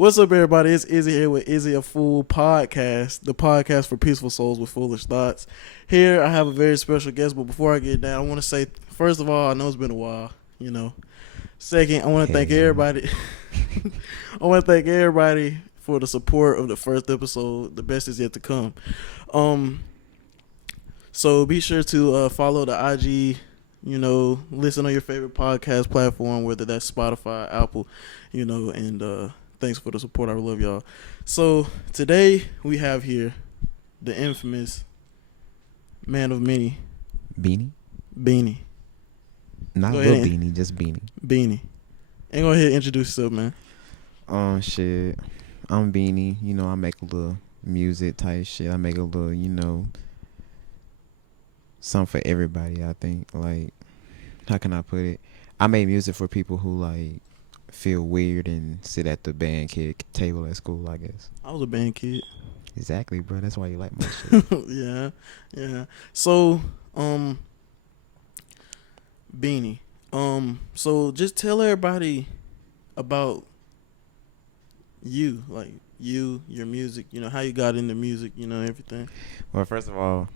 What's up, everybody? It's Izzy here with Izzy a Fool Podcast, the podcast for peaceful souls with foolish thoughts. Here, I have a very special guest, but before I get down, I want to say, first of all, I know it's been a while, you know. Second, I want to thank everybody. I want to thank everybody for the support of the first episode. The best is yet to come. So be sure to follow the IG. Listen on your favorite podcast platform, whether that's Spotify, Apple, and thanks for the support. I love y'all. So today we have here the infamous man of many, BEANIE. BEANIE. Not little BEANIE, just BEANIE. BEANIE. And go ahead and introduce yourself, man. Shit. I'm BEANIE. I make a little music type shit. I make a little, something for everybody, I think. Like, how can I put it? I make music for people who, like, feel weird and sit at the band kid table at school, I guess. I was a band kid. Exactly, bro. That's why you like my shit. Yeah. So, BEANIE. So just tell everybody about you, like your music, how you got into music, everything. Well, first of all,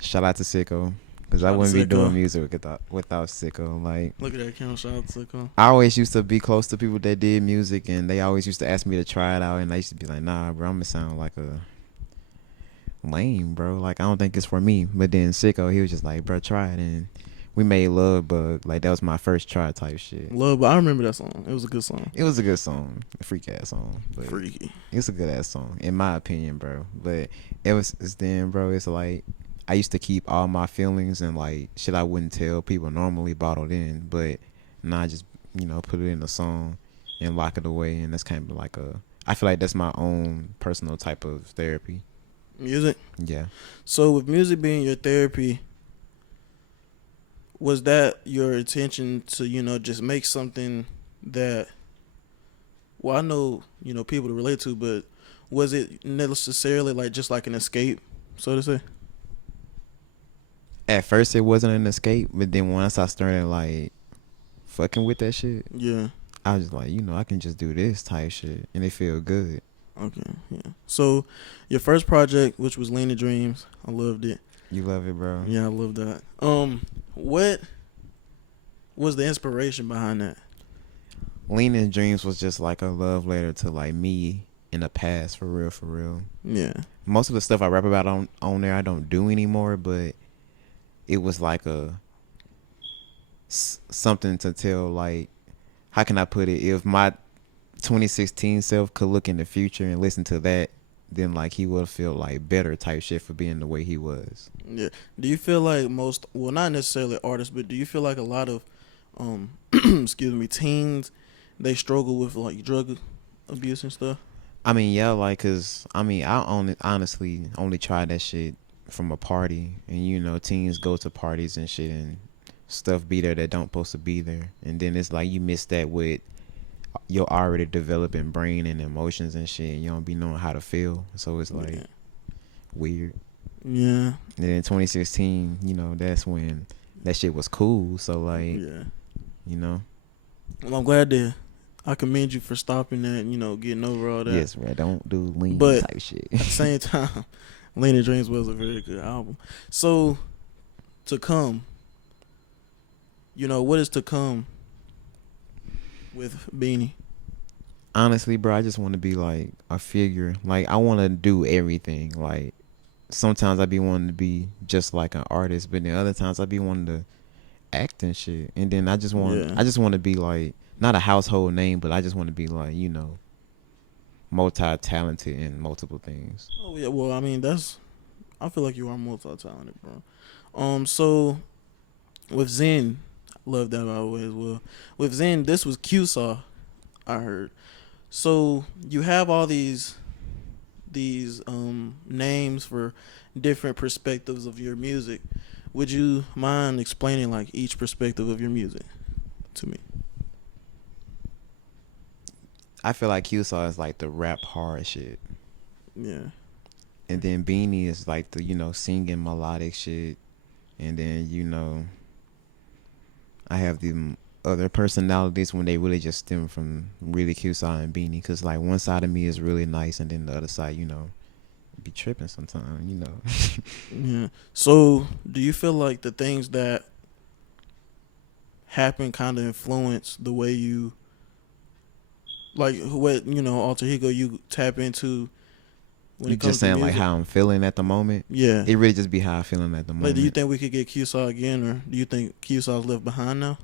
shout out to Sicko. Because I wouldn't be doing music without Sicko. Like, look at that camera. Shout out to Sicko. I always used to be close to people that did music, and they always used to ask me to try it out, and I used to be like, nah, bro, I'm going to sound like a lame, bro. Like, I don't think it's for me. But then Sicko, he was just like, bro, try it. And we made Love Bug. Like, that was my first try type shit. Love Bug. I remember that song. It was a good song. It was a good song. A freak-ass song. But freaky. It's a good-ass song, in my opinion, bro. But it's then, bro, it's like, I used to keep all my feelings and like shit I wouldn't tell people normally bottled in, but now I just put it in a song and lock it away, and that's kind of like I feel like that's my own personal type of therapy. Music? Yeah. So with music being your therapy, was that your intention to just make something that, well, I know people to relate to, but was it necessarily like just like an escape, so to say? At first it wasn't an escape, but then once I started like fucking with that shit, yeah, I was like, I can just do this type shit and it feel good. Okay, yeah. So your first project, which was Lean Dreams, I loved it. You love it, bro? Yeah, I love that. What was the inspiration behind that? Lean Dreams was just like a love letter to like me in the past, for real. Yeah. Most of the stuff I rap about on there I don't do anymore, but it was like something to tell, like, how can I put it? If my 2016 self could look in the future and listen to that, then like he would feel like better type shit for being the way he was. Yeah. Do you feel like most, well, not necessarily artists, but do you feel like a lot of, teens, they struggle with like drug abuse and stuff? I mean, yeah, like, cause I honestly only tried that shit from a party, and teens go to parties and shit and stuff be there that don't supposed to be there, and then it's like you miss that with your already developing brain and emotions and shit, and you don't be knowing how to feel, so it's like weird. Yeah. And then in 2016, that's when that shit was cool, so like, Well, I'm glad that I commend you for stopping that and getting over all that. Yes, man, don't do lean type shit. At the same time, Lean Dreams was a very good album. So, to come, what is to come with BEANIE? Honestly, bro, I just want to be like a figure. Like, I want to do everything. Like, sometimes I be wanting to be just like an artist, but then other times I be wanting to act and shit. And then I just want to be like, not a household name, but I just want to be like, multi-talented in multiple things. Oh yeah, well, I mean, I feel like you are multi-talented, bro. So with Zen, love that by the way as well. With Zen, this was Q-Saw, I heard. So you have all these names for different perspectives of your music. Would you mind explaining like each perspective of your music to me? I feel like Q-Saw is like the rap hard shit. Yeah. And then BEANIE is like the, singing melodic shit. And then, I have the other personalities when they really just stem from really cute side and Beanie. Cause like one side of me is really nice, and then the other side, be tripping sometimes. Yeah. So, do you feel like the things that happen kind of influence the way you like what alter ego you tap into when You it comes just to saying like music? how I'm feeling at the moment. Yeah. It really just be how I'm feeling at the Like, do you moment. think we could get Q-Saw again, or do you think Q-Saw's left behind now?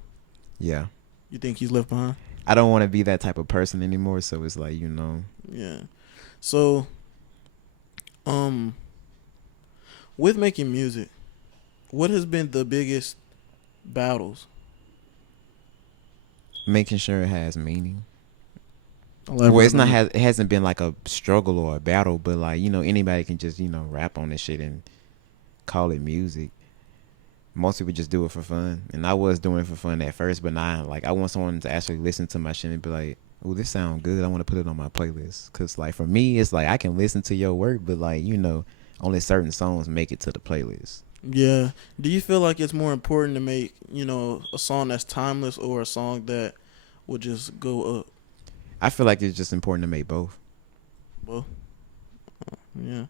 Yeah. You think he's left behind? I don't want to be that type of person anymore. So it's like Yeah. So, um, with making music, what has been the biggest battles? making sure it has meaning. Well, Elaborate on that. it hasn't been like a struggle or a battle, but like anybody can just rap on this shit and call it music. Most people just do it for fun, and I was doing it for fun at first, but now like I want someone to actually listen to my shit and be like, "Oh, this sound good. I want to put it on my playlist." Cause like for me, it's like I can listen to your work, but like only certain songs make it to the playlist. Yeah. Do you feel like it's more important to make a song that's timeless or a song that will just go up? I feel like it's just important to make both. Well, yeah.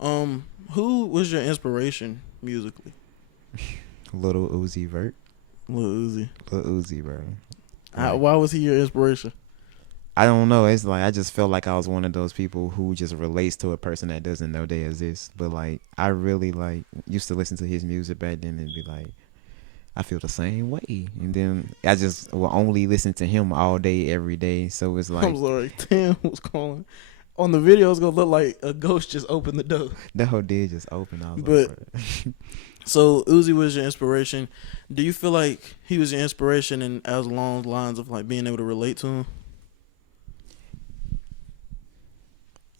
Who was your inspiration musically? Little Uzi Vert, Lil Uzi. Little Uzi, bro. Why was he your inspiration? I don't know. It's like I just felt like I was one of those people who just relates to a person that doesn't know they exist. But like I really like used to listen to his music back then and be like, I feel the same way. And then I just will only listen to him all day, every day. So it's like I'm sorry. Tim was calling. On the video, it's gonna look like a ghost just opened the door. the whole day just open. I was But like, so Uzi was your inspiration. Do you feel like he was your inspiration, and as along the lines of like being able to relate to him?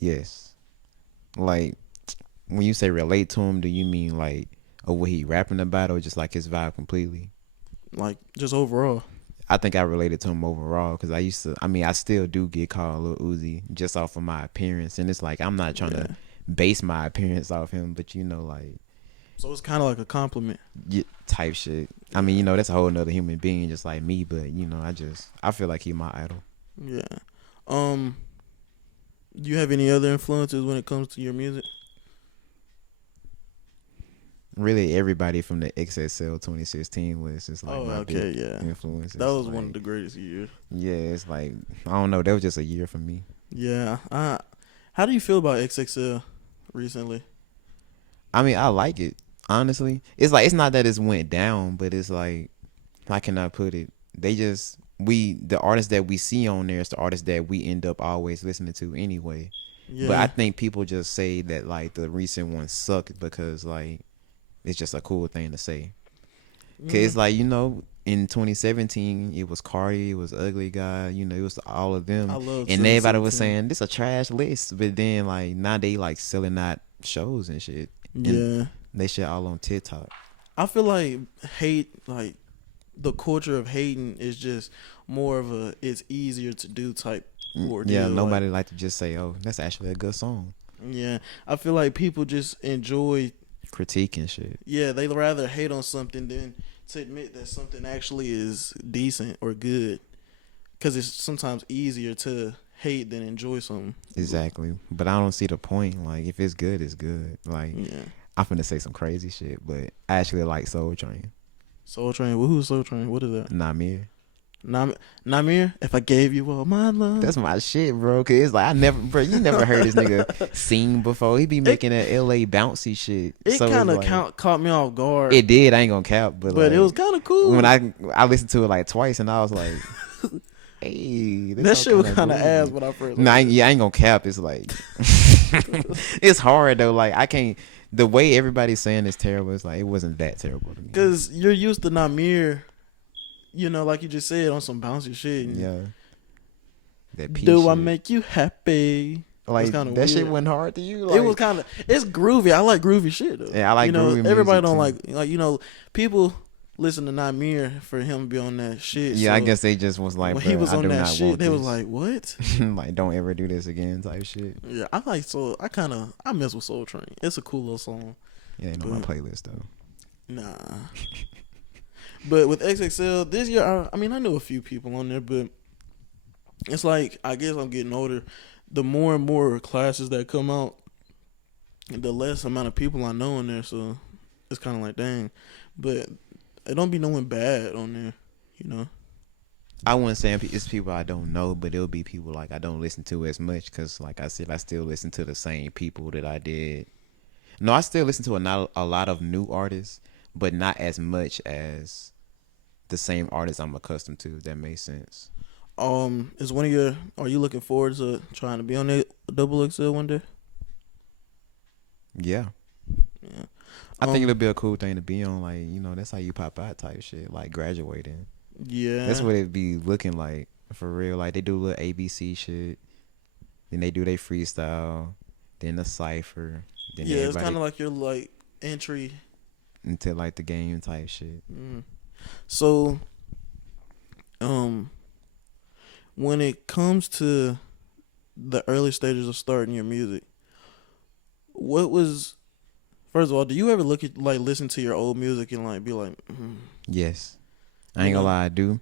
yes. Like when you say relate to him, do you mean like what he rapping about or just like his vibe completely? Like just overall. I think I related to him overall because I still do get called Lil Uzi just off of my appearance. And it's like, I'm not trying to base my appearance off him, but like. So it's kind of like a compliment. Type shit. I mean, that's a whole nother human being just like me, but I feel like he my idol. Yeah. Do you have any other influences when it comes to your music? Really, everybody from the XXL 2016 was just like my big influences. That was one of the greatest years. Yeah, it's like I don't know. That was just a year for me. Yeah. How do you feel about XXL recently? I mean, I like it honestly. It's like it's not that it's went down, but it's like how can I put it? The artists that we see on there is the artists that we end up always listening to anyway. Yeah. But I think people just say that like the recent ones suck because like it's just a cool thing to say. Cause it's like in 2017 it was Cardi, it was Ugly Guy, it was all of them, and everybody was saying this a trash list. But then like now they like selling out shows and shit. And they shit all on TikTok. I feel like like the culture of hating is just more of a it's easier to do type ordeal. Yeah, nobody like to just say, oh, that's actually a good song. Yeah, I feel like people just enjoy critique and shit. Yeah, they rather hate on something than to admit that something actually is decent or good, because it's sometimes easier to hate than enjoy something. Exactly, but I don't see the point. Like if it's good, it's good. Like I'm finna say some crazy shit, but I actually like Soul Train. Soul Train? Well, who's Soul Train? What is that? Namir. Namir, if I gave you all my love. That's my shit, bro. Cause it's like you never heard this nigga sing before. He be making that LA bouncy shit. It kind of caught me off guard. It did. I ain't gonna cap, but like, it was kind of cool. When I listened to it like twice, and I was like, hey, that shit was kind of ass when I first. Nah, I ain't gonna cap. It's like it's hard though. Like I can't. The way everybody's saying it's terrible, it's like it wasn't that terrible to me. Cause you're used to Namir. Like you just said, on some bouncy shit. Yeah. That do shit. I make you happy? Like that weird. Shit went hard to you. Like, it was kind of. It's groovy. I like groovy shit though. Yeah, I like groovy. Everybody don't like people listen to Namir for him to be on that shit. Yeah, so I guess they just was like, when he was on that shit, they was like, what? Like, don't ever do this again, type shit. Yeah, I like Soul. I mess with Soul Train. It's a cool little song. Yeah, ain't on my playlist though. Nah. But with XXL this year, I mean, I knew a few people on there, but it's like I guess I'm getting older. The more and more classes that come out, the less amount of people I know in there. So it's kind of like dang, but it don't be no one bad on there, you know. I wouldn't say it's people I don't know, but it'll be people like I don't listen to as much because, like I said, I still listen to the same people that I did. No, I still listen to a lot of new artists, but not as much as the same artists I'm accustomed to. If that makes sense. Is one of your? Are you looking forward to trying to be on the double XL one day? Yeah. Yeah. I think it'll be a cool thing to be on. Like, you know, that's how you pop out type shit. Like graduating. Yeah. That's what it be looking like for real. Like they do a little ABC shit. Then they do their freestyle. Then the cipher. Then Yeah, it's everybody kind of like your like entry. into like the game type shit. So, when it comes to the early stages of starting your music, what was first of all? Do you ever look at like listen to your old music and like be like, Yes. I ain't gonna lie, I do.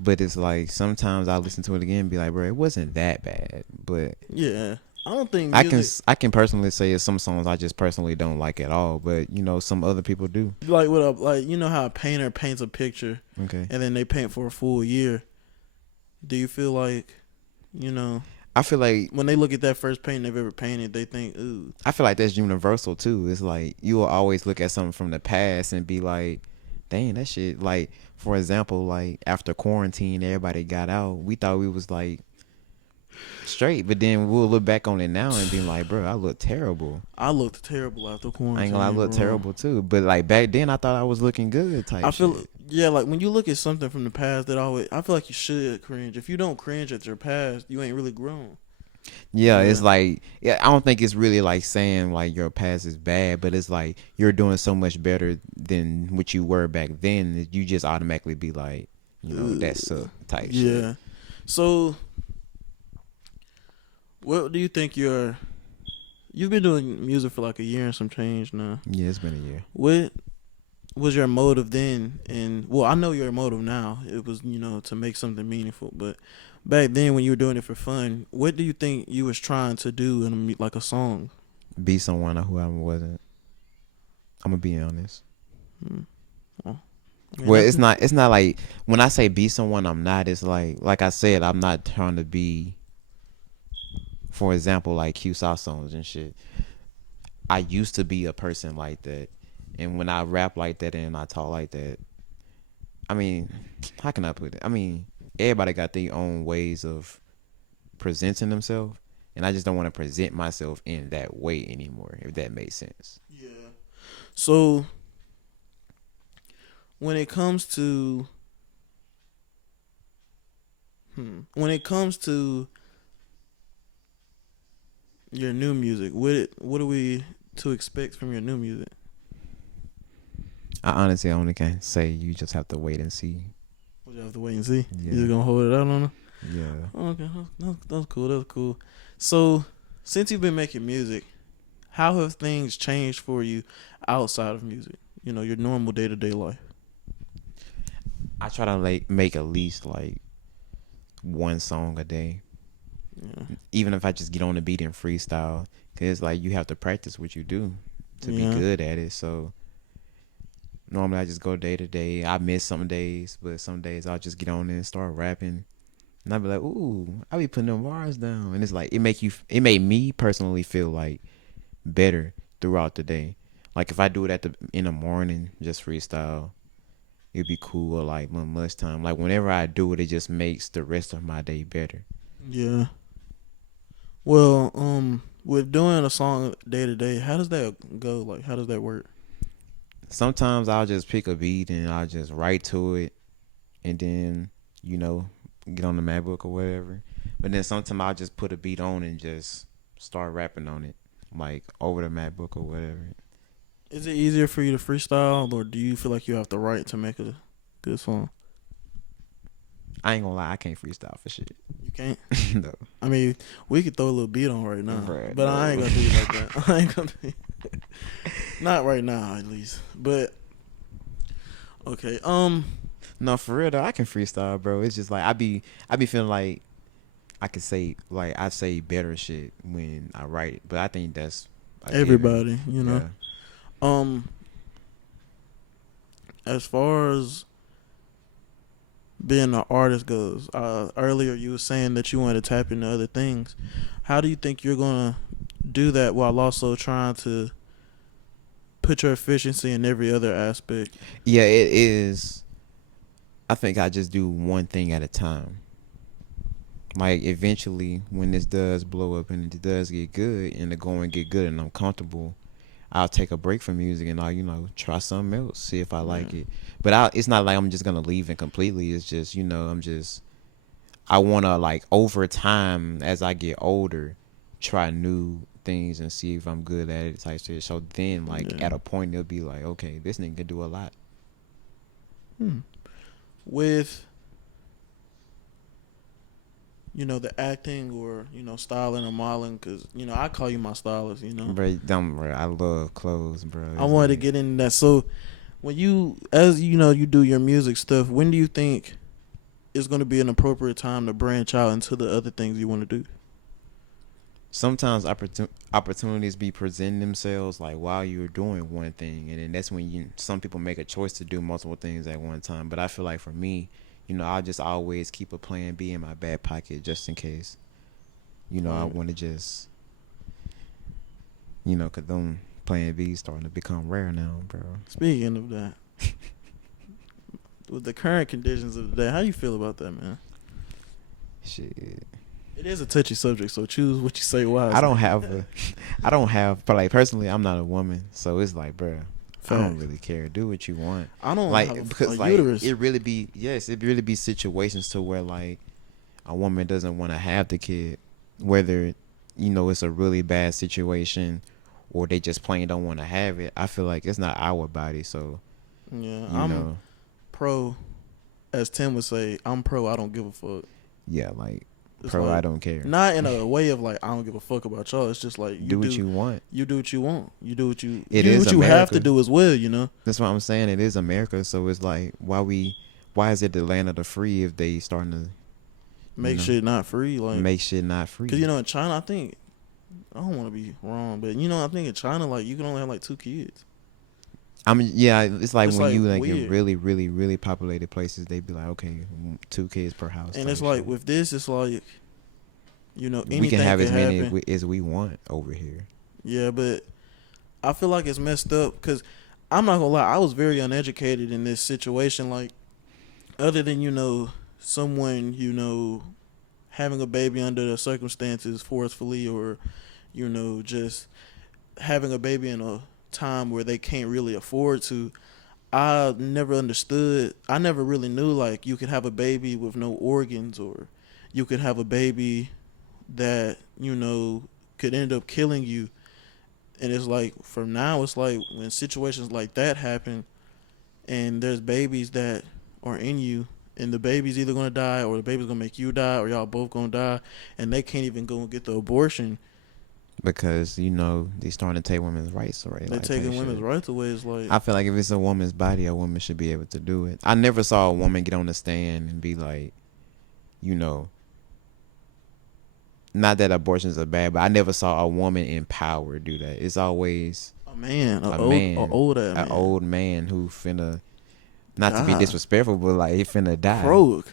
But it's like sometimes I listen to it again and be like, bro, it wasn't that bad. But yeah, I don't think I can personally say it's some songs I just personally don't like at all. But you know, some other people do. like what up, like you know how a painter paints a picture, Okay. and then they paint for a full year. Do you feel like, you know, I feel like when they look at that first painting they've ever painted, they think, ooh. I feel like that's universal too. It's like you will always look at something from the past and be like, dang, that shit. Like, for example, like after quarantine, everybody got out. We thought we was like straight, but then we'll look back on it now and be like, bro, I look terrible. I looked terrible after quarantine. I ain't gonna lie, I look bro. terrible too. But like back then, I thought I was looking good. Type. I feel shit. yeah, like when you look at something from the past, that always I feel like you should cringe. If you don't cringe at your past, you ain't really grown. Yeah, it's like I don't think it's really like saying like your past is bad, but it's like you're doing so much better than what you were back then that you just automatically be like, you know, that suck type shit. Yeah. So, what do you think you've been doing music for like a year and some change now? Yeah, it's been a year. What was your motive then? And well, I know your motive now. It was, you know, to make something meaningful. But back then, when you were doing it for fun, what do you think you was trying to do in like a song? Be someone who I wasn't. I'm gonna be honest. Well, It's not like when I say be someone I'm not. It's like I said, I'm not trying to be. For example, like Q South songs and shit. I used to be a person like that. And when I rap like that and I talk like that, I mean, how can I put it? I mean, everybody got their own ways of presenting themselves, and I just don't want to present myself in that way anymore, if that makes sense. Yeah. So, when it comes to your new music, what are we to expect from your new music? I honestly only can say you just have to wait and see. We'll just have to wait and see. Yeah. You just gonna hold it out on her? Yeah. Okay, that's cool. That's cool. So, since you've been making music, how have things changed for you outside of music? You know, your normal day to day life. I try to like make at least like one song a day. Yeah. Even if I just get on the beat and freestyle, cause like you have to practice what you do to be Yeah. good at it. So normally I just go day to day. I miss some days, but some days I'll just get on there and start rapping, and I'll be like, ooh, I be putting them bars down, and it's like it made me personally feel like better throughout the day. Like if I do it in the morning, just freestyle, it'd be cool. Or like when lunchtime, like whenever I do it, it just makes the rest of my day better. Yeah. Well, with doing a song day to day, how does that go? Like, how does that work? Sometimes I'll just pick a beat and I'll just write to it, and then get on the MacBook or whatever. But then sometimes I'll just put a beat on and just start rapping on it, like over the MacBook or whatever. Is it easier for you to freestyle, or do you feel like you have to write to make a good song? I ain't gonna lie, I can't freestyle for shit. You can't? No. I mean, we could throw a little beat on right now, Bruh, but no. I ain't gonna do it like that. I ain't gonna do it. Not right now, at least. But Okay. No, for real though, I can freestyle, bro. It's just like I be feeling like I could say like I say better shit when I write, but I think that's a given. Everybody, you know. Yeah. Um, as far as being an artist goes, earlier you were saying that you wanted to tap into other things. How do you think you're gonna do that while also trying to put your efficiency in every other aspect? Yeah, it is. I think I just do one thing at a time. Like eventually, when this does blow up and it does get good and the going get good and I'm comfortable, I'll take a break from music and I'll try something else, see if I Yeah. like it. But it's not like I'm just gonna leave it completely. It's just I wanna like over time as I get older, try new things and see if I'm good at it type shit. So then like Yeah. at a point it'll be like, okay, this nigga can do a lot. Hmm. With the acting or styling or modeling, because I call you my stylist. Bro, I love clothes, bro. I It's wanted to like get into that. So when you do your music stuff, when do you think is going to be an appropriate time to branch out into the other things you want to do? sometimes opportunities be presenting themselves like while you're doing one thing, and then that's when some people make a choice to do multiple things at one time. But I feel like for me, I'll just always keep a plan B in my back pocket just in case. I Right. want to just, cause them plan B's starting to become rare now, bro. Speaking of that, with the current conditions of the day, how you feel about that, man? Shit. It is a touchy subject, so choose what you say I wisely. don't have I don't have, but like personally, I'm not a woman, so it's like, bro, I don't Facts. really care. Do what you want, I don't like have a because like uterus. it really be situations to where like a woman doesn't want to have the kid, whether it's a really bad situation or they just plain don't want to have it. I feel like it's not our body, so Yeah, you I'm know, pro. As Tim would say, I'm pro. I don't give a fuck. yeah, like It's pro, I like don't care. not in a way of like I don't give a fuck about y'all. It's just like Do what you want. you do what you want. It You do is what you have to America. do as well. That's what I'm saying. It is America, so it's like why is it the land of the free if they starting to you Make know shit not free, like make shit not free? because in China, I think I don't want to be wrong, but I think in China like you can only have like 2 kids. I mean, yeah, it's like It's when like you like in weird, really, really, really populated places, they be like, okay, 2 kids per house and type it's like shit. with this, it's like We can anything have could as many happen. as we want over here. Yeah, but I feel like it's messed up because I'm not gonna lie, I was very uneducated in this situation. Like other than someone having a baby under the circumstances forcefully, or just having a baby in a time where they can't really afford to. I never understood. I never really knew like you could have a baby with no organs, or you could have a baby that could end up killing you. And it's like from now, it's like when situations like that happen, and there's babies that are in you, and the baby's either gonna die or the baby's gonna make you die, or y'all both gonna die, and they can't even go and get the abortion. Because they starting to take women's rights away, They're like type taking women's shit. rights away. It's like I feel like if it's a woman's body, a woman should be able to do it. I never saw a woman get on the stand and be like, you know, not that abortions are bad, but I never saw a woman in power do that. It's always a man, a man, older an man, old man who finna, not to be die, disrespectful, but like he finna die. croak.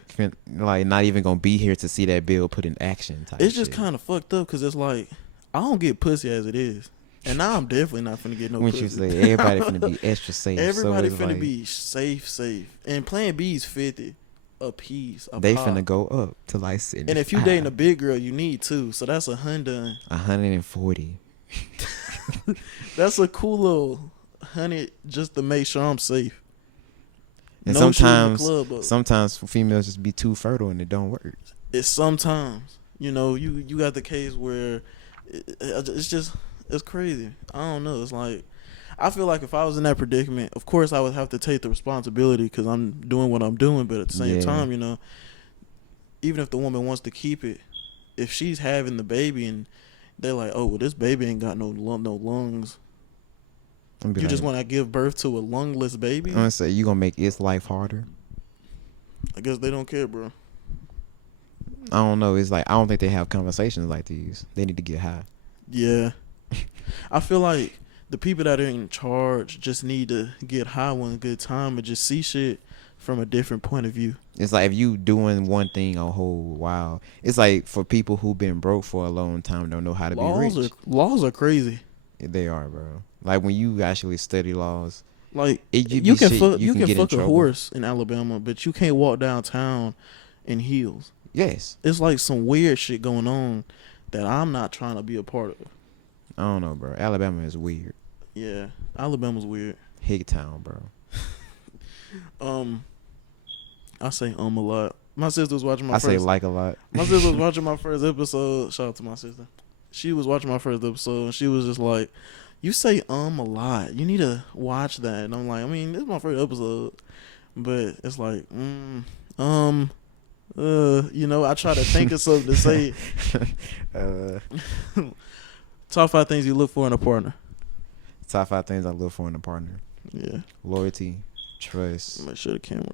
Like not even gonna be here to see that bill put in action type It's just shit. kind of fucked up because it's like I don't get pussy as it is, and now I'm definitely not finna get no When pussy. you say everybody finna be extra safe, Everybody so it's finna like be safe, and Plan B is 50 a piece, a they pop. finna go up to like 75. And if you dating a big girl, you need two, so that's 140. That's a cool little 100 just to make sure I'm safe. And No shooting the club up. sometimes females just be too fertile and it don't work. It's sometimes you got the case where it's crazy. I don't know. It's like I feel like if I was in that predicament, of course I would have to take the responsibility because I'm doing what I'm doing. But at the same Yeah. time, even if the woman wants to keep it, if she's having the baby and they're like, oh, well, this baby ain't got no lungs, I'm be You just like, want to give birth to a lungless baby? I'm gonna say you gonna make its life harder. I guess they don't care, bro. I don't know. It's like I don't think they have conversations like these. They need to get high. Yeah. I feel like the people that are in charge just need to get high one good time and just see shit from a different point of view. It's like if you doing one thing a whole while. It's like for people who been broke for a long time don't know how to be rich. Laws are crazy. They are, bro. Like when you actually study laws, Like it you you be can shit fuck you can get in fuck a trouble. horse in Alabama, but you can't walk downtown in heels. Yes. It's like some weird shit going on that I'm not trying to be a part of. I don't know, bro. Alabama is weird. Yeah, Alabama's weird. Hick town, bro. I say a lot. My sister was watching I say like a lot. My sister was watching my first episode. Shout out to my sister. She was watching my first episode and she was just like, "You say a lot. You need to watch that." And I'm like, I mean, this is my first episode, but it's like, I try to think of something to say. Top 5 things you look for in a partner. Top 5 things I look for in a partner. Yeah. Loyalty, trust, Make sure the camera.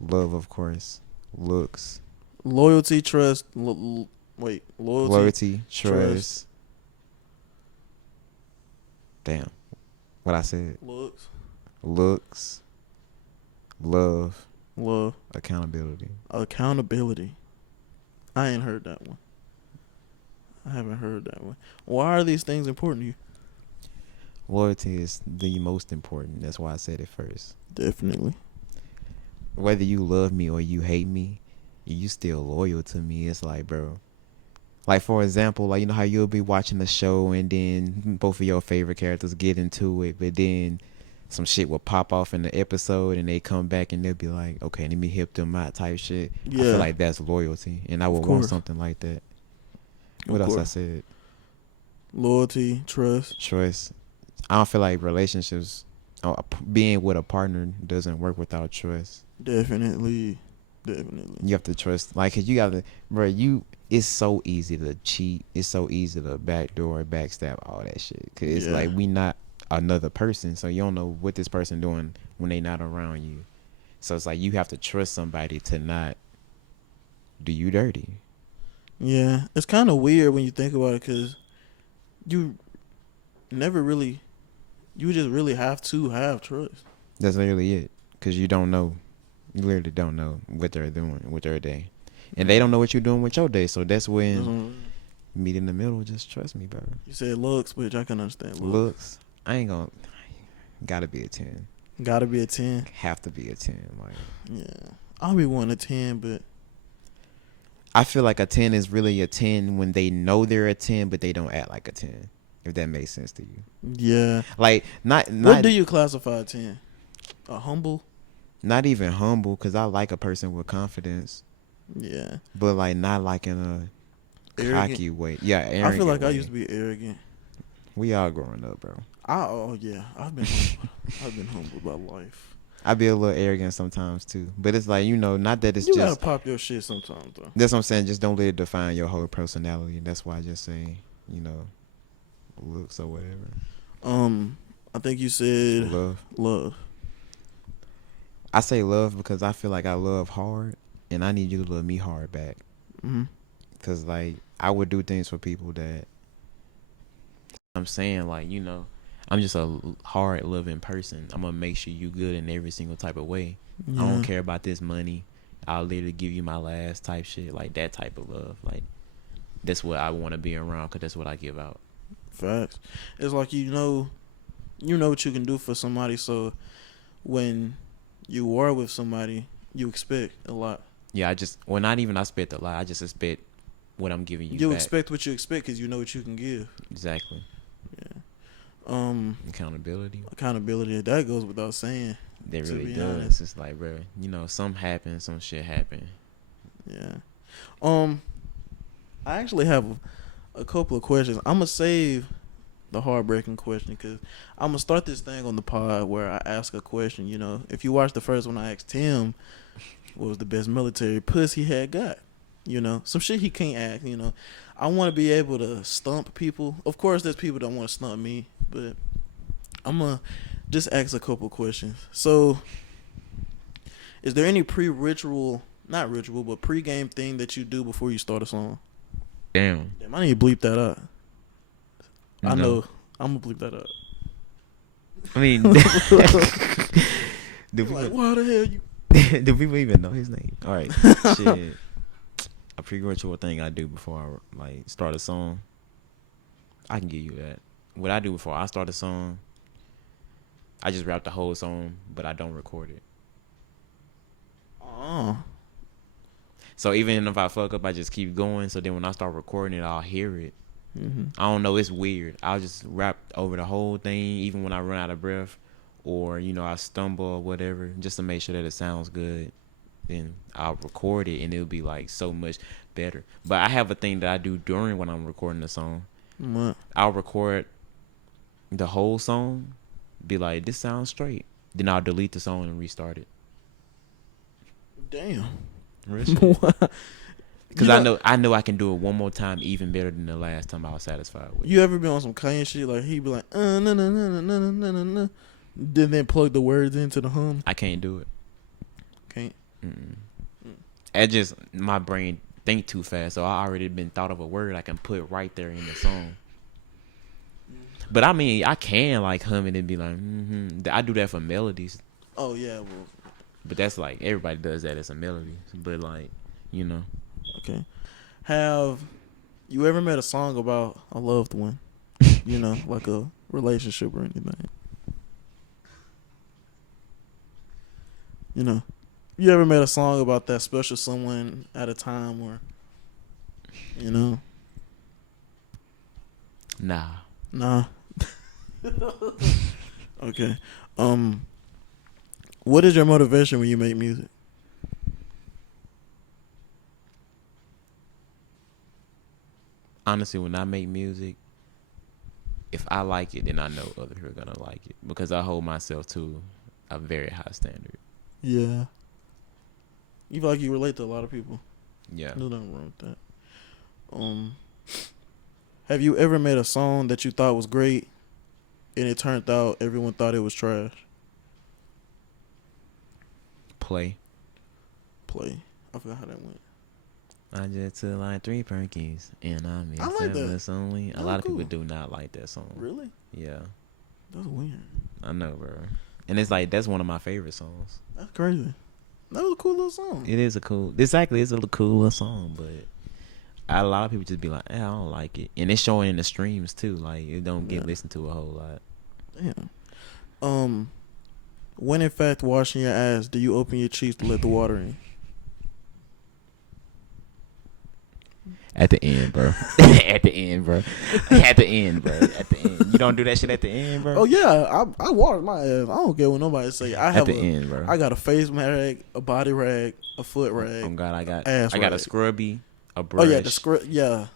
love, of course, looks. Loyalty, trust. Loyalty, trust. Damn, what I said. Looks, love, accountability. Accountability. I ain't heard that one. I haven't heard that one. Why are these things important to you? Loyalty is the most important. That's why I said it first. Definitely. Whether you love me or you hate me, you still loyal to me. It's like, bro. Like, for example, like, you know how you'll be watching a show and then both of your favorite characters get into it, but then some shit will pop off in the episode and they come back and they'll be like, okay, let me help them out type shit. Yeah. I feel like that's loyalty, and I would want something like that. What else I said? Loyalty, trust. I don't feel like relationships, being with a partner doesn't work without trust. Definitely. You have to trust. Like, 'cause you got to, bro, it's so easy to cheat. It's so easy to backdoor, backstab, all that shit. 'Cause it's like we not another person, so you don't know what this person doing when they not around you. So it's like you have to trust somebody to not do you dirty. Yeah, it's kind of weird when you think about it, because you just really have to have trust. That's literally it, because you don't know. You literally don't know what they're doing with their day, and they don't know what you're doing with your day. So that's when meet in the middle. Just trust me, bro. You said looks, which I can understand. Looks. I ain't gonna. Gotta be a 10. Gotta be a 10. Have to be a 10. Like, yeah, I'll be wanting a 10, but I feel like a 10 is really a 10 when they know they're a 10, but they don't act like a 10. If that makes sense to you. Yeah. Like, not. What do you classify a 10? A humble? Not even humble, because I like a person with confidence. Yeah. But, like, not like in a cocky way. Yeah, arrogant I feel like way. I used to be arrogant. We all growing up, bro. Yeah. I've been humbled by life. I be a little arrogant sometimes, too. But it's like, not that it's you just. You gotta pop your shit sometimes, though. That's what I'm saying. Just don't let it define your whole personality. That's why I just say, looks or whatever. I think you said love. I say love because I feel like I love hard, and I need you to love me hard back. Mm-hmm. Cause like I would do things for people that I'm saying, like, I'm just a hard loving person. I'm gonna make sure you good in every single type of way. Yeah. I don't care about this money. I'll literally give you my last type shit, like that type of love. Like that's what I want to be around, cause that's what I give out. Facts. It's like you know what you can do for somebody. So when you are with somebody, you expect a lot. Yeah, not even I expect a lot. I just expect what I'm giving you. You back. Expect what you expect because you know what you can give. Exactly. Yeah. Accountability. That goes without saying. That really does. Honest. It's like, bro, some happen, some shit happen. Yeah. I actually have a couple of questions. I'm gonna save the heartbreaking question because I'm gonna start this thing on the pod where I ask a question. If you watch the first one, I asked Tim what was the best military puss he had got. Some shit he can't ask. I want to be able to stump people. Of course, there's people that want to stump me, but I'm gonna just ask a couple questions. So, is there any pre-ritual, not ritual, but pre-game thing that you do before you start a song? Damn. Damn, I need to bleep that out. I No. know. I'm gonna bleep that out. I mean, do Like, people, why the hell you? do people even know his name? All right, shit. A pre-ritual thing I do before I like start a song. I can give you that. What I do before I start a song, I just rap the whole song, but I don't record it. Oh, So even if I fuck up, I just keep going. So then when I start recording it, I'll hear it. mm-hmm. I don't know. It's weird. I'll just rap over the whole thing, even when I run out of breath, or I stumble or whatever, just to make sure that it sounds good. Then I'll record it, and it'll be like so much better. But I have a thing that I do during when I'm recording the song. What? I'll record the whole song, be like, this sounds straight. Then I'll delete the song and restart it. Damn. Real shit. Because I know I can do it one more time even better than the last time I was satisfied with it. You ever been on some Kanye shit? Like he be like, no, no, no, no, no, no, no, no. Then plug the words into the hum. I can't do it. Can't. It just my brain think too fast, so I already been thought of a word I can put right there in the song. But I mean, I can like hum it and be like, I do that for melodies. Oh yeah, well. But that's like everybody does that as a melody. But like, Okay. Have you ever made a song about a loved one? Like a relationship or anything? You ever made a song about that special someone at a time or, Nah. Nah. Okay. What is your motivation when you make music? Honestly, when I make music, if I like it, then I know other people are gonna like it because I hold myself to a very high standard. Yeah. You feel like you relate to a lot of people. Yeah. There's nothing wrong with that. Have you ever made a song that you thought was great and it turned out everyone thought it was trash? Play. I forgot how that went. I just took like 3 Perkins and I mean I like that. only. That A lot of was people cool. do not like that song. Really? Yeah. That's weird. I know, bro. And it's like that's one of my favorite songs. That's crazy. That was a cool little song. It is it's a cool little song, but a lot of people just be like, I don't like it. And it's showing in the streams too. Like it don't get listened to a whole lot. Damn. When in fact washing your ass, do you open your cheeks to let the water in? At the end, bro. At the end, bro. At the end, bro. At the end. You don't do that shit at the end, bro? Oh yeah, I wash my ass. I don't care what nobody say. At the end, bro. I got a face rag, a body rag, a foot rag. Oh God, I got rag. a scrubby, a brush. Oh yeah, yeah.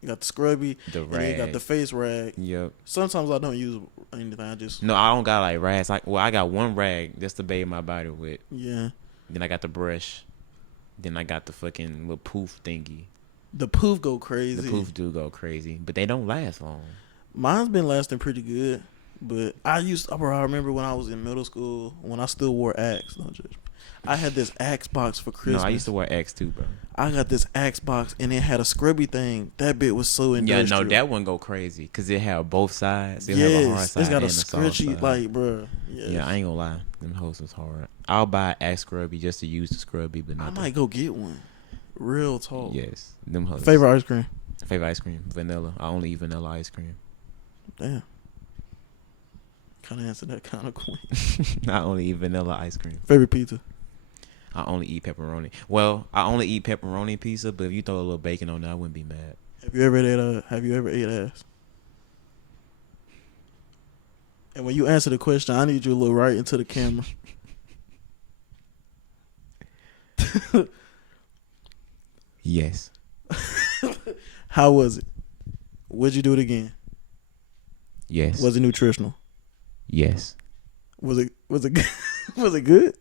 You got the scrubby, the and rag. then you got the face rag. Yep. Sometimes I don't use anything. I just I don't got like rags. I got one rag just to bathe my body with. Yeah. Then I got the brush. Then I got the fucking little poof thingy. The poof go crazy. The poof do go crazy, but they don't last long. Mine's been lasting pretty good, but I remember when I was in middle school when I still wore Axe. Don't judge me. I had this Axe box for Christmas. No, I used to wear X2, bro. I got this Axe box and it had a scrubby thing. That bit was so industrial. Yeah, no, that one go crazy because it had both sides. It yes, have a hard side it's got and a a soft scratchy, side. like, bro. Yes. Yeah, I ain't gonna lie. Them hoes was hard. I'll buy Axe scrubby just to use the scrubby, but not I might go get one. Real talk. Yes, them hoes. Favorite ice cream? Favorite ice cream? Vanilla. I only eat vanilla ice cream. Damn. Kind of answer that kind of quick. I only eat vanilla ice cream. Favorite pizza? I only eat pepperoni. Well, I only eat pepperoni pizza, but if you throw a little bacon on there, I wouldn't be mad. Have you ever ate ass? And when you answer the question, I need you to look right into the camera. Yes. How was it? Would you do it again? Yes. Was it nutritional? Yes. Was it was it good?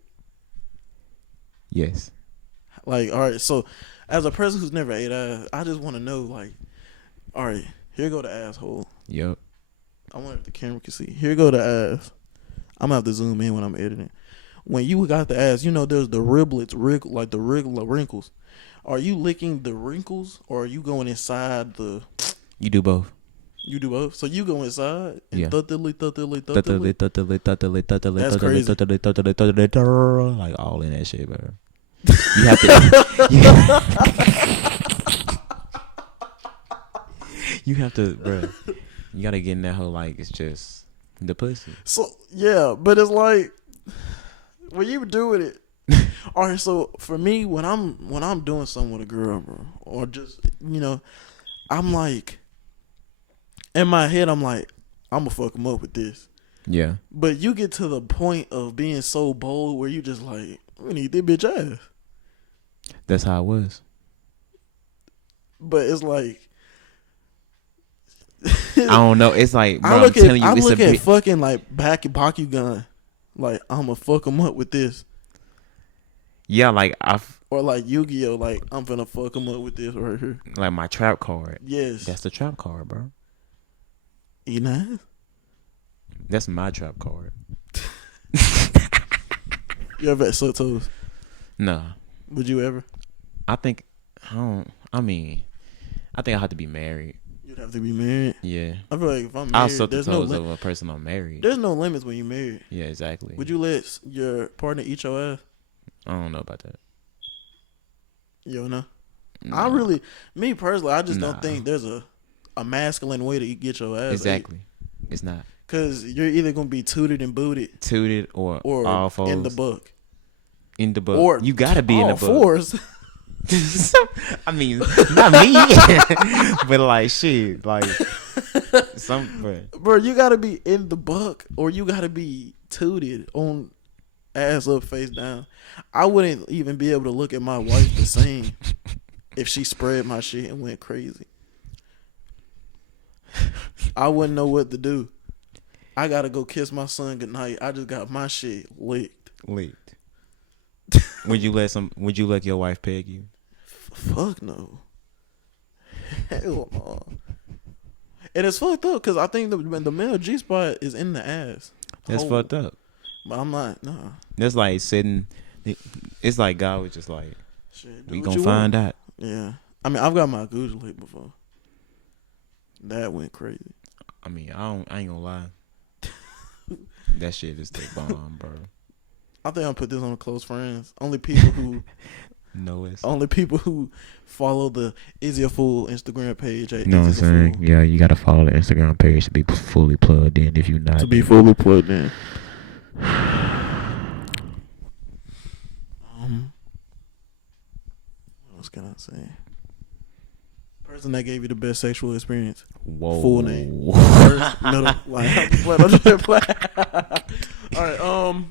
Yes. Like, all right, so as a person who's never ate ass, I just want to know, like, all right, here go the asshole. Yep. I wonder if the camera can see. Here go the ass. I'm gonna have to zoom in when I'm editing. When you got the ass, you know there's the riblets, like the wrinkles. Are you licking the wrinkles or are you going inside the? You do both. You do both. So you go inside and Yeah. thuddly. That's That's crazy. like all in that shit, bro. You have to. You have to, bro. You gotta get in that whole like it's just the pussy. So yeah, but it's like when you doing it. All right, so for me, when I'm doing something with a girl, bro, or just I'm like, in my head, I'm like, I'm gonna fuck him up with this. Yeah. But you get to the point of being so bold where you just like, we need this bitch ass. That's how it was. But it's like, I don't know. It's like, bro, I'm telling you, I'm it's a looking at bit. fucking like Bakugan, like I'm gonna fuck him up with this, Yeah, like or like Yu-Gi-Oh, like I'm gonna fuck him up with this right here. like my trap card. Yes, That's the trap card, bro. eating ass. That's my trap card. You ever suck toes? Nah, Would you ever? I think I don't. I mean, I think I have to be married. You'd have to be married. Yeah, I feel like if I'm I'll married, suck the there's no toes of a person I'm married. there's no limits when you're married. Yeah, exactly. Would you let your partner eat your ass? I don't know about that. You don't know? Nah. I really, me personally, I just Nah. don't think there's a masculine way to get your ass Exactly. It's not because you're either gonna be tooted and booted tooted or all fours in the buck. In the book, Or you gotta be in the all book. fours. I mean, not me, but like shit, like some. Bro, you gotta be in the buck or you gotta be tooted on ass up, face down. I wouldn't even be able to look at my wife the same if she spread my shit and went crazy. I wouldn't know what to do. I gotta go kiss my son goodnight. I just got my shit licked. Would you let your wife peg you? Fuck no. Hell no. And it's fucked up because I think the male G spot is in the ass. That's fucked up. But I'm not. Nah. That's like sitting. It's like God was just like, Shit, we gonna find out. Yeah. I mean, I've got my Gucci licked before. That went crazy. I mean, I ain't gonna lie. That shit is the bomb, bro. I think I'll put this on the close friends. Only people who only people who follow the Izzy a Fool Instagram page. You know what I'm saying? Yeah, you gotta follow the Instagram page to be fully plugged in. If you're not, To be fully plugged in. What else can I say? Person that gave you the best sexual experience. Whoa. Full name. First, middle, all right.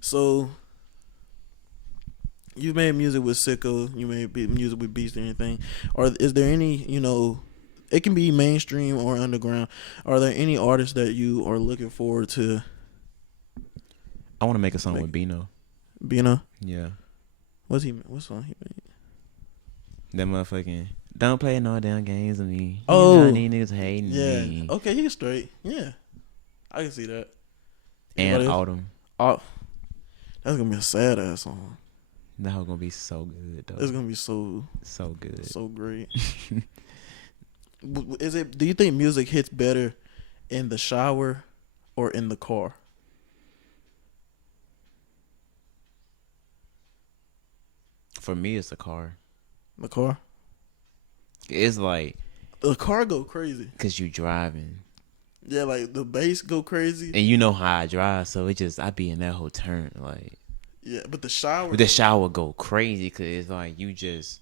So you made music with Sicko. You made music with Beast or anything. Or is there any? It can be mainstream or underground. Are there any artists that you are looking forward to? I want to make a song with Bino. Bino? Yeah. What song he made? That motherfucking don't play no damn games with me. Oh, you know, these niggas hating me. Okay, he's straight. Yeah, I can see that. And Autumn. Oh, that's gonna be a sad ass song. That hoe gonna be so good though. It's gonna be so good, so great. Do you think music hits better in the shower or in the car? For me, it's a car. The car? It's like The car go crazy. Cause you driving. Yeah, like the bass go crazy. And you know how I drive, so it just I be in that whole turn like. Yeah, but the shower. The shower go crazy cause it's like you just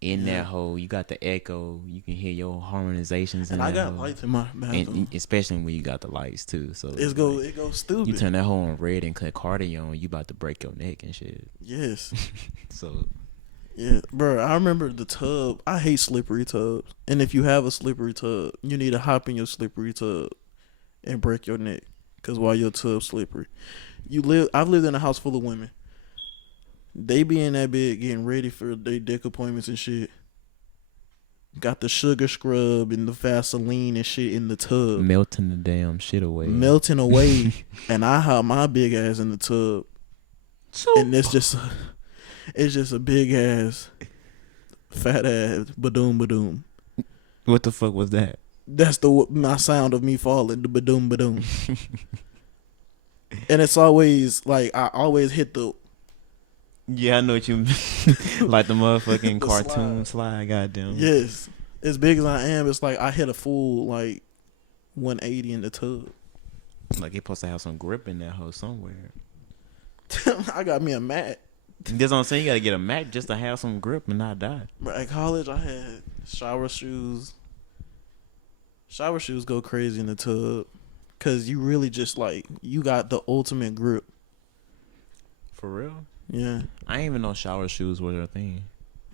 in that hole. You got the echo. You can hear your harmonizations. And I got hole. lights in my bathroom. And especially when you got the lights too. So it goes stupid. You turn that hole on red and cut cardio on, you about to break your neck and shit. Yes. So. Yeah, bro. I remember the tub. I hate slippery tubs. And if you have a slippery tub, you need to hop in your slippery tub and break your neck. Cause while your tub's slippery, I've lived in a house full of women. They be in that bed getting ready for their dick appointments and shit. got the sugar scrub and the Vaseline and shit in the tub, Melting the damn shit away. melting away, and I hop my big ass in the tub, and it's just a big ass, fat ass, badoom badoom. What the fuck was that? That's my sound of me falling, the badoom badoom. And it's always like I always hit the. Yeah, I know what you mean. Like the motherfucking The cartoon slide, goddamn. Yes, as big as I am, it's like I hit a full like 180 in the tub. Like you supposed to have some grip in that hoe somewhere. I got me a mat. That's what I'm saying. You gotta get a mat just to have some grip and not die. But at college, I had shower shoes. Shower shoes go crazy in the tub, cause you really just like you got the ultimate grip. For real? Yeah, I ain't even know shower shoes were a thing.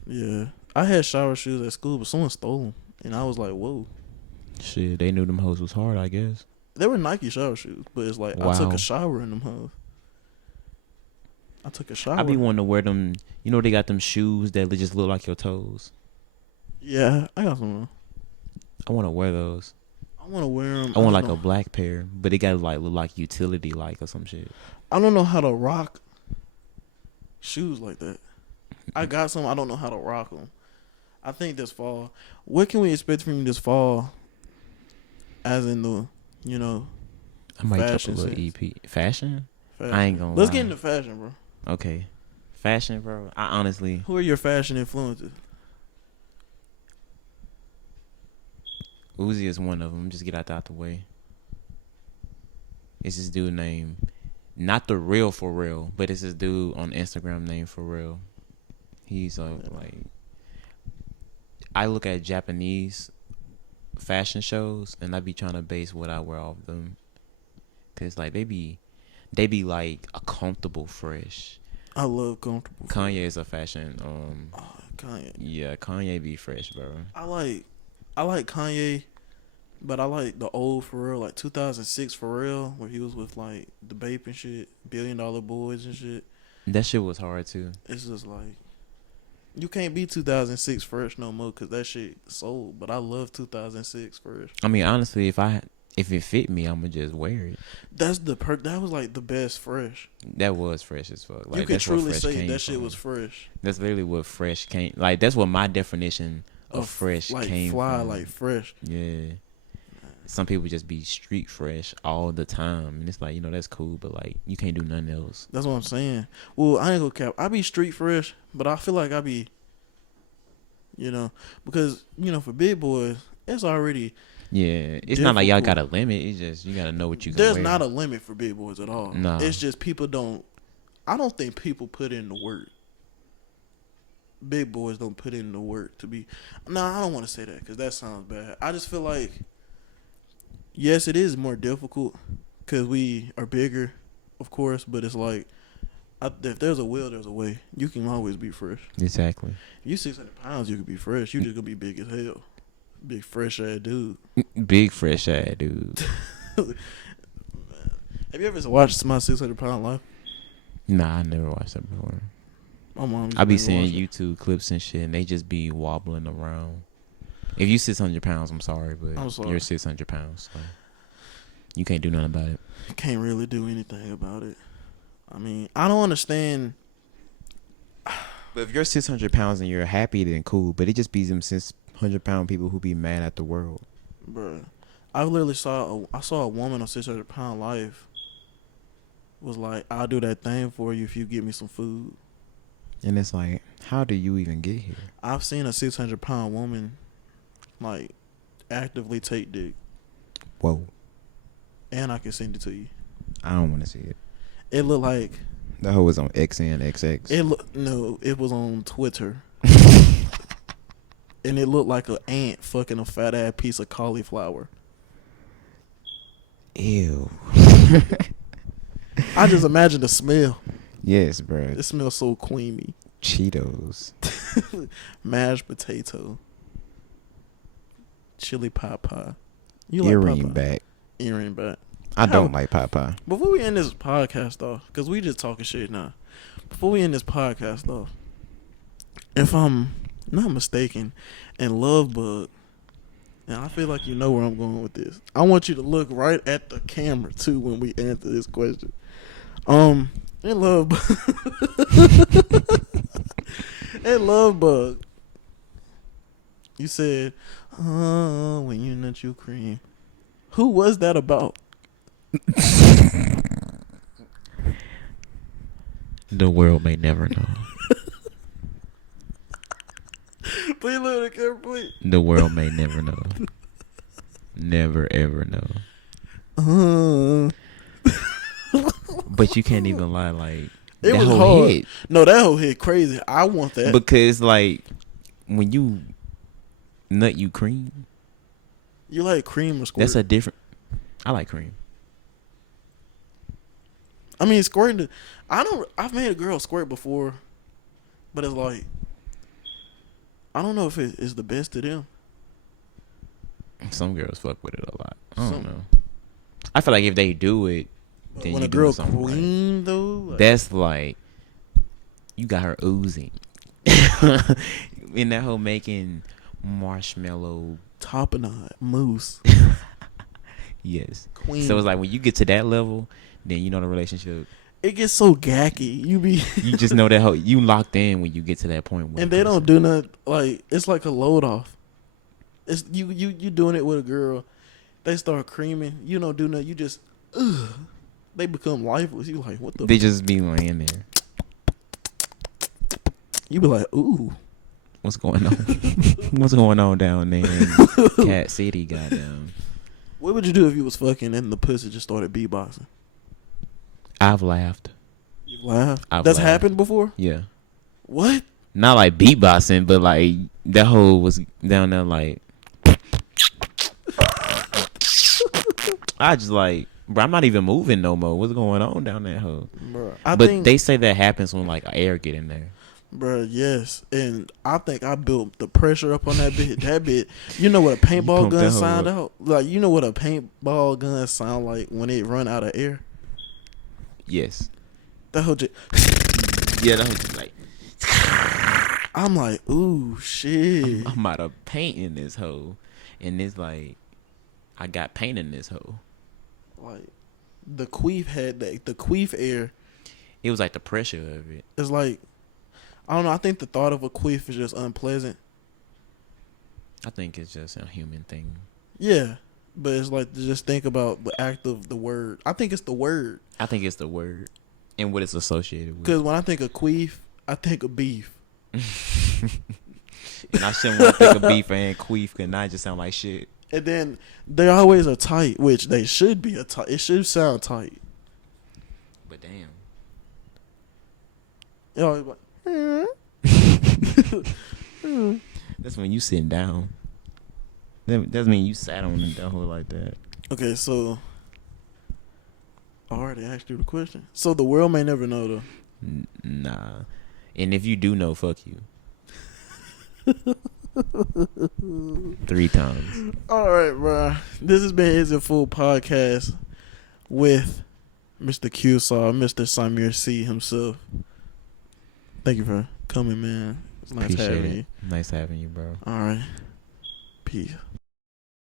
yeah. I had shower shoes at school, but someone stole them, and I was like, "Whoa!" Shit, they knew them hoes was hard, I guess. They were Nike shower shoes, but it's like I took a shower in them hoes. I took a shower. I be wanting to wear them. You know they got them shoes that just look like your toes. Yeah, I got some. I want to wear those. I want to wear them. I want like a black pair, but it got to like look like utility like or some shit. I don't know how to rock shoes like that. I got some. I don't know how to rock them. I think this fall. What can we expect from you this fall? As in the, I might drop a fashion little sense. EP. Fashion? Fashion. I ain't gonna Let's lie. get into fashion, bro. Okay. Fashion, bro. I honestly. Who are your fashion influences? Uzi is one of them. Just get out the way. It's this dude named, not the real for real, but it's this dude on Instagram named For Real. He's like, I look at Japanese fashion shows and I be trying to base what I wear off them, cause like they be like a comfortable fresh. I love comfortable. Kanye is a fashion. Kanye. Yeah, Kanye be fresh, bro. I like Kanye, but I like the old For Real, like 2006 For Real, where he was with like the Bape and shit, $1 Billion Boys and shit. That shit was hard too. It's just like you can't be 2006 fresh no more because that shit sold. But I love 2006 fresh. I mean, honestly, if it fit me, I'ma just wear it. That's that was like the best fresh. That was fresh as fuck. Like, you could that's where truly fresh say came that shit from. was fresh. That's literally what fresh came. Like that's what my definition of fresh like came fly, from. like fresh. Yeah. Some people just be street fresh all the time, and it's like, that's cool, but like you can't do nothing else. That's what I'm saying. Well, I ain't gonna cap. I be street fresh, but I feel like I be, because for big boys, it's already. Yeah, it's not like y'all difficult. got a limit. It's just you gotta know what you can There's wear. not a limit for big boys at all. No. It's just people don't. I don't think people put in the work. Big boys don't put in the work to be. No, I don't want to say that because that sounds bad. I just feel like, yes, it is more difficult because we are bigger, of course. But it's like, if there's a will, there's a way. You can always be fresh. Exactly. If you 600 pounds, you could be fresh. You just gonna be big as hell. Big fresh ass dude. Big fresh ass dude. Have you ever watched my 600-pound life? Nah, I never watched that before. My mom. I be seeing YouTube clips and shit, and they just be wobbling around. If you 600 pounds, I'm sorry, but I'm sorry. you're 600 pounds, so you can't do nothing about it. Can't really do anything about it. I mean, I don't understand. But if you're 600 pounds and you're happy, then cool. But it just be them 600-pound people who be mad at the world. Bruh, I literally saw a woman on 600-pound life was like, I'll do that thing for you if you get me some food. And it's like, how do you even get here? I've seen a 600-pound woman like actively take dick, Whoa. and I can send it to you. I don't want to see it. It looked like That hoe was on XNXX. it was on Twitter. And it looked like an ant fucking a fat ass piece of cauliflower. Ew. I just imagine the smell. Yes, bro. It smells so creamy. Cheetos. Mashed potato. Chili pot pie. You like Earring pot pie? back. Earring back. I don't like pot pie. Before we end this podcast, though, because we just talking shit now. Before we end this podcast, though, if not mistaken, and love bug. And I feel like you know where I'm going with this. I want you to look right at the camera too when we answer this question. In love bug. In love bug. You said, when you nut you cream. Who was that about? The world may never know. Please look at the camera, please. The world may never know. Never ever know. But you can't even lie, like It that was whole hard. hit. No, that whole hit crazy. I want that. Because like when you nut you cream, You like cream or squirt? that's a different. I like cream. I mean, squirting. I've made a girl squirt before, but it's like I don't know if it is the best to them. Some girls fuck with it a lot. I don't Some- know. I feel like if they do it, then When you a girl doing something right. queen though, like, That's like you got her oozing. In that whole making marshmallow. top and mousse Yes. queen. So it's like when you get to that level, then you know the relationship. It gets so gacky. You just know that whole you locked in when you get to that point. With and a they don't person. do nothing. Like it's like a load off. It's you doing it with a girl. They start creaming. You don't do nothing. You just they become lifeless. You like what the? They just be laying there. You be like ooh. What's going on? What's going on down there in Cat City? Goddamn. What would you do if you was fucking and the pussy just started beatboxing? I've laughed. You laugh. I've That's laughed. happened before. Yeah. What? Not like beatboxing, but like that whole was down there like. I just like, bro, I'm not even moving no more. What's going on down that hole? Bruh, But they say that happens when like air get in there. Bruh, yes. And I think I built the pressure up on that bit. That bit, you know what a paintball pumped gun that hoe sound up. out? Like, you know what a paintball gun sound like when it run out of air? Yes. That whole just, Yeah, that was like I'm like, ooh, shit. I'm out of paint in this hole, and it's like I got paint in this hole. Like, the queef had that, the queef air It was like the pressure of it. is like, I don't know. I think the thought of a queef is just unpleasant. I think it's just a human thing. Yeah. But it's like to just think about the act of the word. I think it's the word. I think it's the word and what it's associated with. Because when I think of queef, I think of beef. And I shouldn't want to think of beef and queef because now it just sound like shit. And then they always are tight, which they should be a tight. It should sound tight. But damn. You always like, That's when you sitting down. That mean you sat on the hole like that. okay, so I already asked you the question. So the world may never know though. Nah. And if you do know, fuck you. 3 times. All right, bro. This has been Izzy Full Podcast with Mr. Q-Saw, Mr. Samir C himself. Thank you for coming, man. It's nice Appreciate having it. you. Nice having you, bro. All right. Peace.